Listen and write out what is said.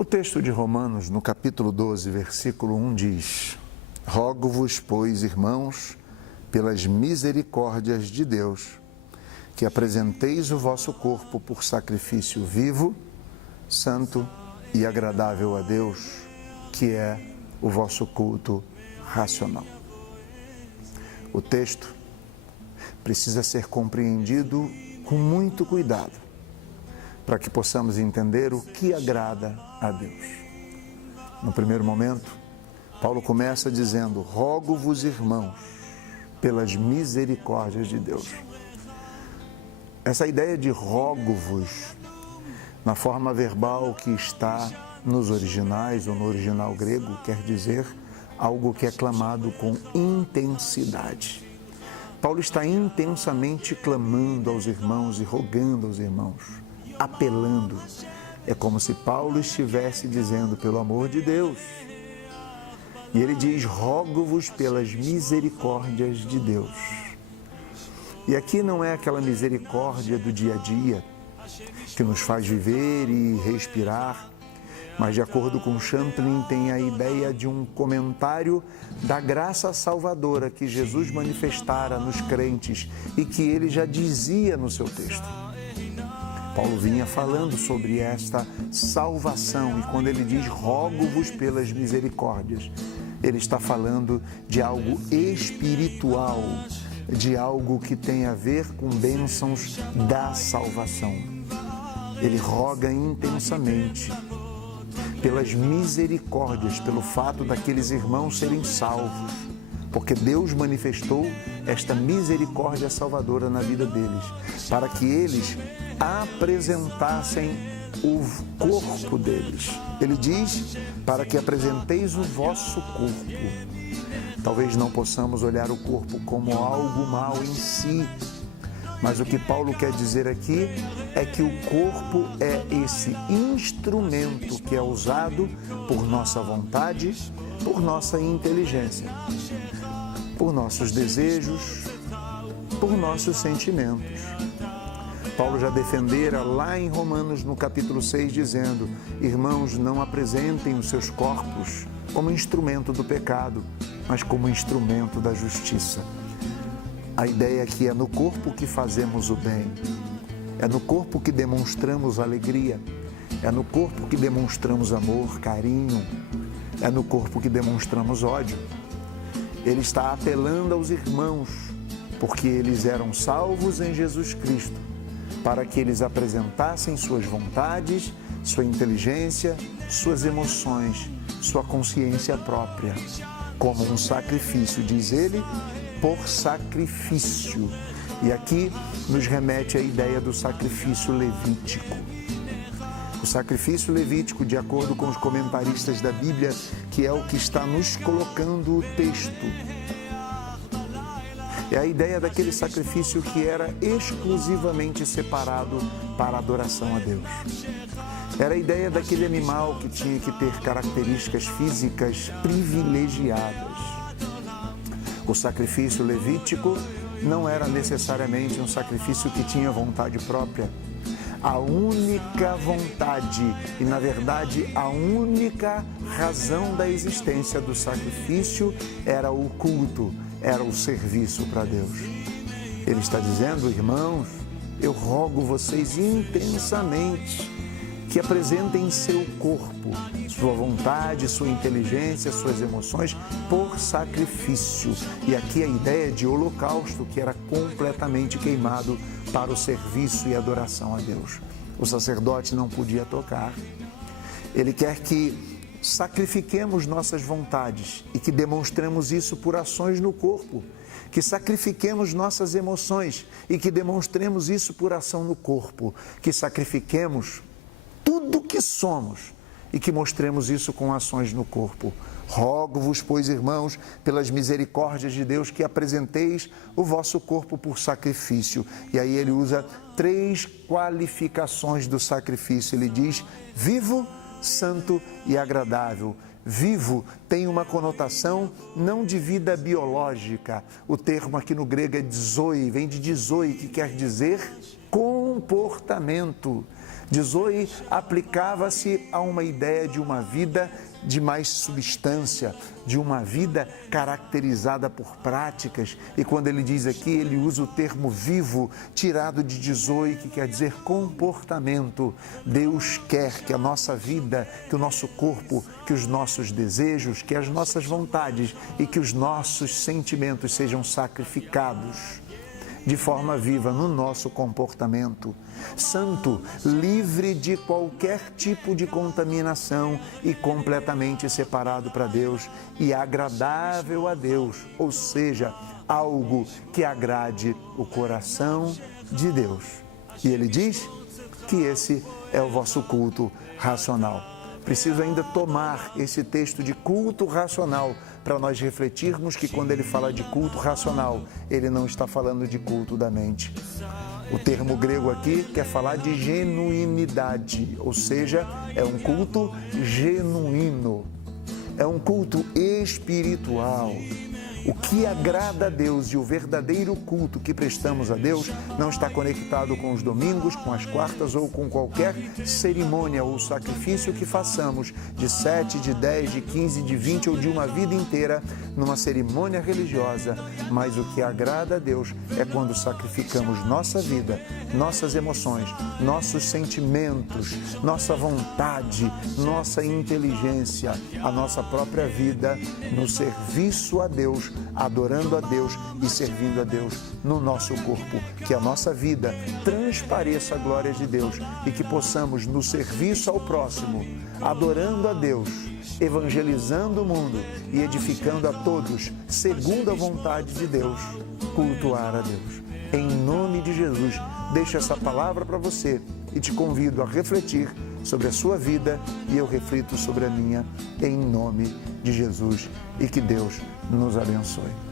O texto de Romanos, no capítulo 12, versículo 1 diz: Rogo-vos, pois, irmãos, pelas misericórdias de Deus, que apresenteis o vosso corpo por sacrifício vivo, santo e agradável a Deus, que é o vosso culto racional. O texto precisa ser compreendido com muito cuidado, para que possamos entender o que agrada a Deus. No primeiro momento, Paulo começa dizendo: rogo-vos, irmãos, pelas misericórdias de Deus. Essa ideia de rogo-vos, na forma verbal que está nos originais ou no original grego, quer dizer algo que é clamado com intensidade. Paulo está intensamente clamando aos irmãos e rogando aos irmãos, apelando. É como se Paulo estivesse dizendo: pelo amor de Deus. E ele diz: rogo-vos pelas misericórdias de Deus. E aqui não é aquela misericórdia do dia a dia, que nos faz viver e respirar, mas de acordo com Champlin tem a ideia de um comentário da graça salvadora que Jesus manifestara nos crentes e que ele já dizia no seu texto. Paulo vinha falando sobre esta salvação e quando ele diz rogo-vos pelas misericórdias, ele está falando de algo espiritual, de algo que tem a ver com bênçãos da salvação. Ele roga intensamente pelas misericórdias, pelo fato daqueles irmãos serem salvos, porque Deus manifestou esta misericórdia salvadora na vida deles, para que eles apresentassem o corpo deles. Ele diz: para que apresenteis o vosso corpo. Talvez não possamos olhar o corpo como algo mal em si, mas o que Paulo quer dizer aqui é que o corpo é esse instrumento que é usado por nossa vontade, por nossa inteligência, por nossos desejos, por nossos sentimentos. Paulo já defendera lá em Romanos, no capítulo 6, dizendo: irmãos, não apresentem os seus corpos como instrumento do pecado, mas como instrumento da justiça. A ideia é que é no corpo que fazemos o bem, é no corpo que demonstramos alegria, é no corpo que demonstramos amor, carinho, é no corpo que demonstramos ódio. Ele está apelando aos irmãos, porque eles eram salvos em Jesus Cristo, para que eles apresentassem suas vontades, sua inteligência, suas emoções, sua consciência própria, como um sacrifício, diz ele, por sacrifício. E aqui nos remete à ideia do sacrifício levítico. O sacrifício levítico, de acordo com os comentaristas da Bíblia, que é o que está nos colocando o texto, é a ideia daquele sacrifício que era exclusivamente separado para a adoração a Deus. Era a ideia daquele animal que tinha que ter características físicas privilegiadas. O sacrifício levítico não era necessariamente um sacrifício que tinha vontade própria. A única vontade e, na verdade, a única razão da existência do sacrifício era o culto, era o serviço para Deus. Ele está dizendo: irmãos, eu rogo vocês intensamente que apresentem seu corpo, sua vontade, sua inteligência, suas emoções por sacrifício. E aqui a ideia de holocausto, que era completamente queimado para o serviço e adoração a Deus. O sacerdote não podia tocar. Ele quer que sacrifiquemos nossas vontades e que demonstremos isso por ações no corpo, que sacrifiquemos nossas emoções e que demonstremos isso por ação no corpo, que sacrifiquemos tudo que somos e que mostremos isso com ações no corpo. Rogo-vos, pois, irmãos, pelas misericórdias de Deus, que apresenteis o vosso corpo por sacrifício. E aí ele usa 3 qualificações do sacrifício. Ele diz: vivo, santo e agradável. Vivo tem uma conotação não de vida biológica. O termo aqui no grego é zoe, vem de zoe, que quer dizer comportamento. De Zoe aplicava-se a uma ideia de uma vida de mais substância, de uma vida caracterizada por práticas. E quando ele diz aqui, ele usa o termo vivo, tirado de Zoe, que quer dizer comportamento. Deus quer que a nossa vida, que o nosso corpo, que os nossos desejos, que as nossas vontades e que os nossos sentimentos sejam sacrificados de forma viva no nosso comportamento, santo, livre de qualquer tipo de contaminação e completamente separado para Deus e agradável a Deus, ou seja, algo que agrade o coração de Deus. E ele diz que esse é o vosso culto racional. Preciso ainda tomar esse texto de culto racional para nós refletirmos que quando ele fala de culto racional, ele não está falando de culto da mente. O termo grego aqui quer falar de genuinidade, ou seja, é um culto genuíno, é um culto espiritual. O que agrada a Deus e o verdadeiro culto que prestamos a Deus não está conectado com os domingos, com as quartas ou com qualquer cerimônia ou sacrifício que façamos de 7, de 10, de 15, de 20 ou de uma vida inteira numa cerimônia religiosa. Mas o que agrada a Deus é quando sacrificamos nossa vida, nossas emoções, nossos sentimentos, nossa vontade, nossa inteligência, a nossa própria vida no serviço a Deus, adorando a Deus e servindo a Deus no nosso corpo. Que a nossa vida transpareça a glória de Deus e que possamos, no serviço ao próximo, adorando a Deus, evangelizando o mundo e edificando a todos, segundo a vontade de Deus, cultuar a Deus. Em nome de Jesus, deixo essa palavra para você e te convido a refletir sobre a sua vida e eu reflito sobre a minha, em nome de Jesus, e que Deus nos abençoe.